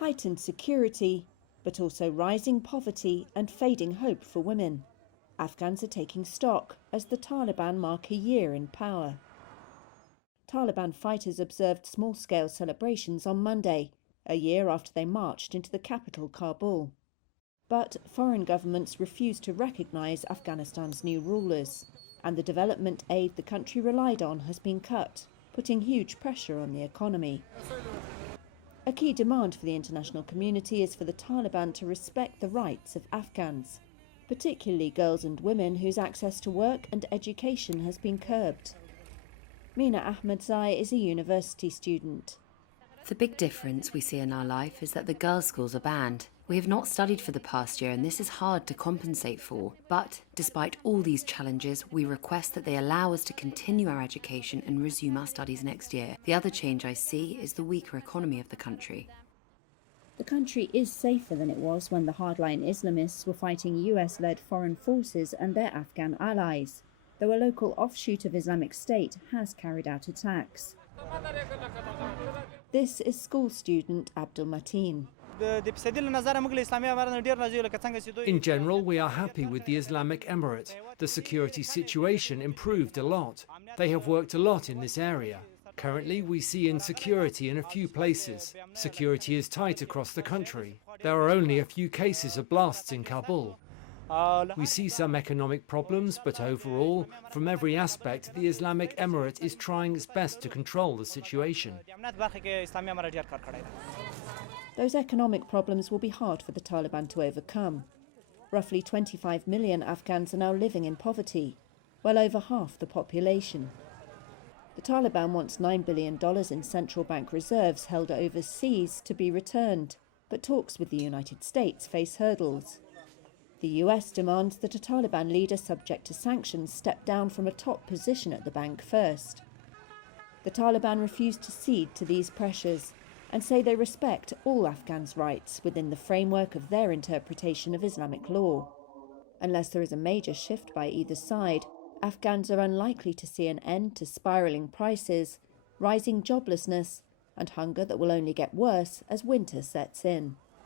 heightened security, but also rising poverty and fading hope for women. Afghans are taking stock as the Taliban mark a year in power. Taliban fighters observed small-scale celebrations on Monday, a year after they marched into the capital, Kabul. But foreign governments refuse to recognise Afghanistan's new rulers, and the development aid the country relied on has been cut, putting huge pressure on the economy. A key demand for the international community is for the Taliban to respect the rights of Afghans, particularly girls and women whose access to work and education has been curbed. Meena Ahmadzai is a university student. The big difference we see in our life is that the girls' schools are banned. We have not studied for the past year and this is hard to compensate for. But despite all these challenges, we request that they allow us to continue our education and resume our studies next year. The other change I see is the weaker economy of the country. The country is safer than it was when the hardline Islamists were fighting US-led foreign forces and their Afghan allies, though a local offshoot of Islamic State has carried out attacks. This is school student Abdul Mateen. In general, we are happy with the Islamic Emirate. The security situation improved a lot. They have worked a lot in this area. Currently, we see insecurity in a few places. Security is tight across the country. There are only a few cases of blasts in Kabul. We see some economic problems, but overall, from every aspect, the Islamic Emirate is trying its best to control the situation. Those economic problems will be hard for the Taliban to overcome. Roughly 25 million Afghans are now living in poverty, well over half the population. The Taliban wants $9 billion in central bank reserves held overseas to be returned, but talks with the United States face hurdles. The US demands that a Taliban leader subject to sanctions step down from a top position at the bank first. The Taliban refuse to cede to these pressures and say they respect all Afghans' rights within the framework of their interpretation of Islamic law. Unless there is a major shift by either side, Afghans are unlikely to see an end to spiralling prices, rising joblessness, and hunger that will only get worse as winter sets in.